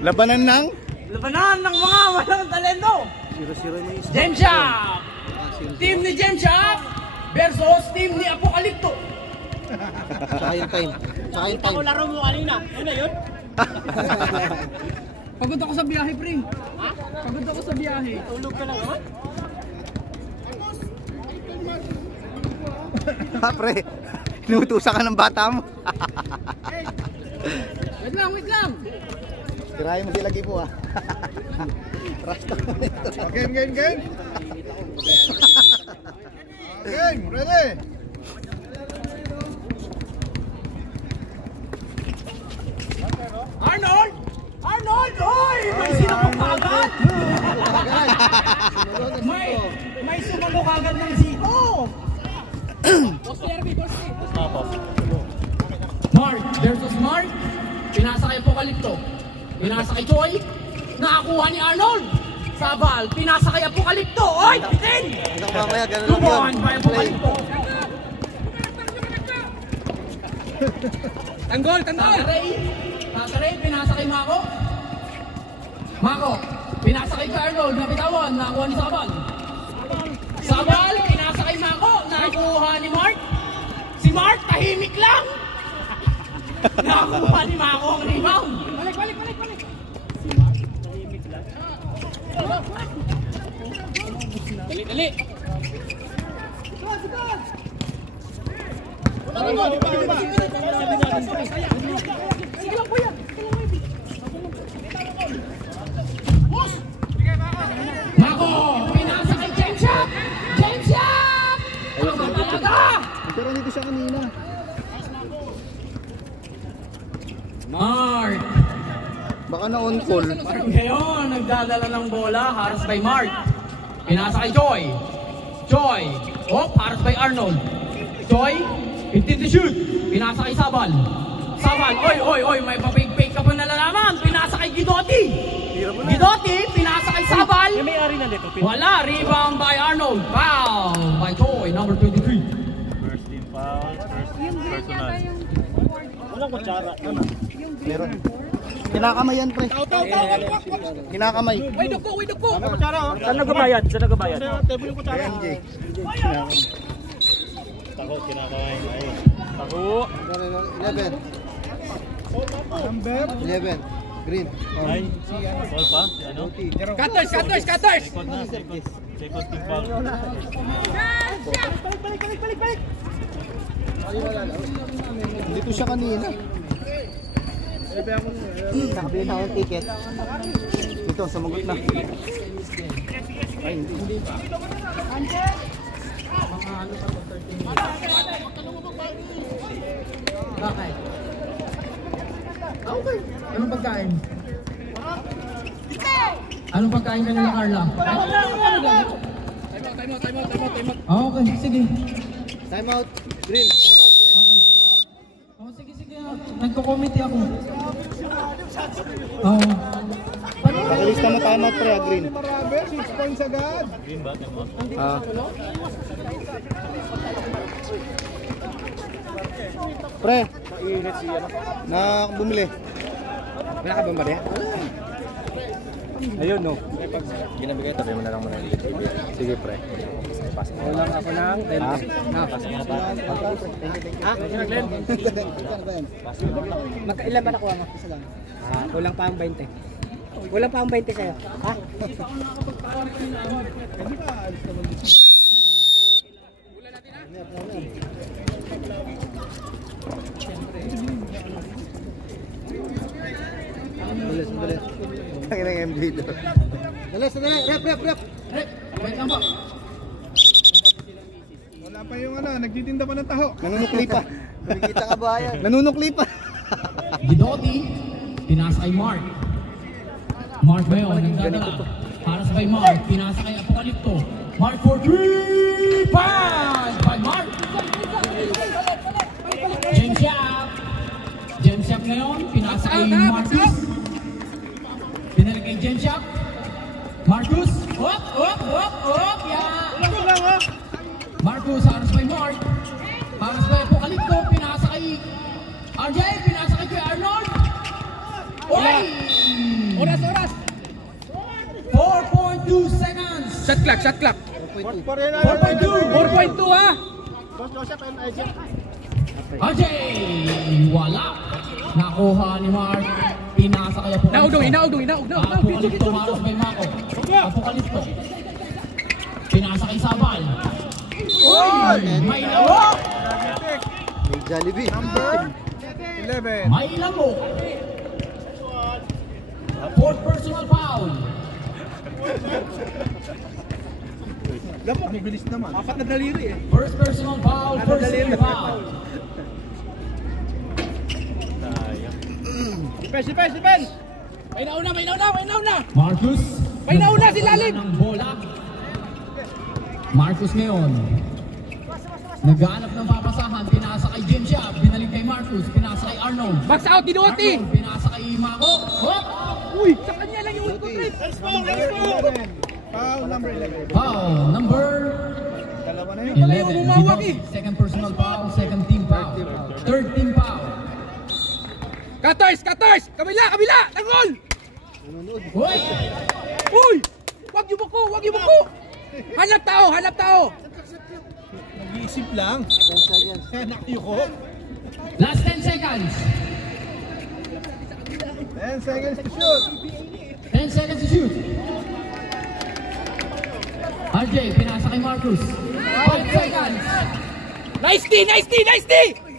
Labanan ng mga walang talento. 0-0 na yung James Shop! Team ni James Shop versus team ni Apocalypto. Tsaka yung time. Kita ko laro mo kanina. Ano na yun? Pagod ako sa biyahe, pre. Ha? Pagod ako sa biyahe. Tulog ka na naman? Ha, pre. Inutusan ka ng bata mo. Wait lang. Tirahin mo sila gipo ah. Rasta mo nito. Game. Game, ready? Arnold! Oy! May sinakok agad! May sumalok agad ng zero! Mark versus Mark. Pinasa kay Apocalypto. Pinasa kay Choi. Nakakuha ni Arnold. Sabal. Pinasa kay Apocalypto. Oy! Bitin! Hanggang mamaya, ganun lang Tubuhan yun. by Apocalypto. Tanggol! Tataray, pinasa kay Mako. Pinasa kay Arnold. Napitawan. Nakakuha ni Sabal. Pinasa kay Mako. Nakakuha ni Mark. Si Mark, tahimik lang. Nakakuha ni Mako ang rebound. Balik. Dali. Mako, pinasa kay James Shop! Pero dito siya kanina. Mark! Baka na on call. Ngayon, nagdadala ng bola, haras by Mark. Pinasa kay Joy. Haras by Arnold. Joy, 15 to shoot. Pinasa kay Sabal. Oy, may papig-pig ka pa nalalaman. Pinasa kay Gidotti, pinasa kay Sabal. May-ari na dito. Wala, rebound by Arnold. Foul by Joy, number 23. First team foul, personal. Walang kutsara. Meron. Kinakamay yan, pre. Kinakamay. Uy, dugo. Saan nagbabayad? Table yung kutsara. MJ. Taho, kinakain. Taho. 11. Number 11. Green. Ay, ball pa? Ano? Cutters! Second team foul. Dito siya kanina. Nakabili na akong ticket. Ito, sumagot na. Ay, hindi. Bakit? Okay. Anong pagkain? Anong pagkain ka nila, Carla? Time out. Okay, sige. Time out. Green. Okay. Oh, sige. Nagko-committee ako. Oo. Pakalista mo time out, pre. Green. Marami, 6 points agad. Green ba? Tama? Pre. Na bumili. Wala ka ba Maria? Ayun, no. Ginabigay, tabi mo na lang muna yung TV. Sige, pre. Wala ako ng 10. Magkailan ba nakuha mo? Isa lang. Kulang pa ang 20. Kulang pa ang 20 sa'yo. Ha? Bilis. Ang ng MJ ito. Dali. Rep. Wait lang po. Wala pa yung nagtitinda pa ng taho. Nanunukli pa. Kumikita ka ba yan? Nanunukli pa. Gidotti, pinasa kay Mark. Mark ba yun? Nagdadala. Para sa kay Mark, pinasa kay Apocalypto. Mark for 3! Pass by Mark! James Shop ngayon, pinasa kay Marcus. Pinalik kay James Shop. Marcus, up! Yeah! Marcus, haras by Mark. Haras by Apocalypto, pinasa kay RJ, pinasa kay Arnold. Oy! Oras, oras. 4.2 seconds. Shot clock, shot clock. 4.2. 4.2 ha. RJ! Wala. Nakuha ni Mark. Pinasa kaya po. Inaugdong. Apokalipto haros by Mako. Apokalipto. Pinasa kay Sabal. Uy! May lamok! May Jollibee. 11. May lamok! Fourth personal foul. Dapat mabilis naman. Apat na daliri eh. First personal foul. First personal foul. Defense. May nauna. Marcus. May nauna si Lalim. Ng bola. Marcus ngayon. Naghahanap ng papasahan. Pinasa kay James Yap. Binalik kay Marcus. Pinasa kay Arnold. Box out, Dinuoti. Arnold. Pinasa kay Mako. Hop! Uy, sa kanya lang yung ulti trip. Foul number 11. Foul number Dalawa na yun. 11. Umawak eh. Second personal foul. Second team foul. Third team foul. Cutters. Kabila. Tanggol. Uy! Uy! Wag yung buko. Hanap tao. Nag-iisip lang. 10 seconds. Kaya nakayuko. Last 10 seconds. 10 seconds to shoot. 10 seconds to shoot. RJ, pinasa kay Marcus. 5 seconds. Nice D.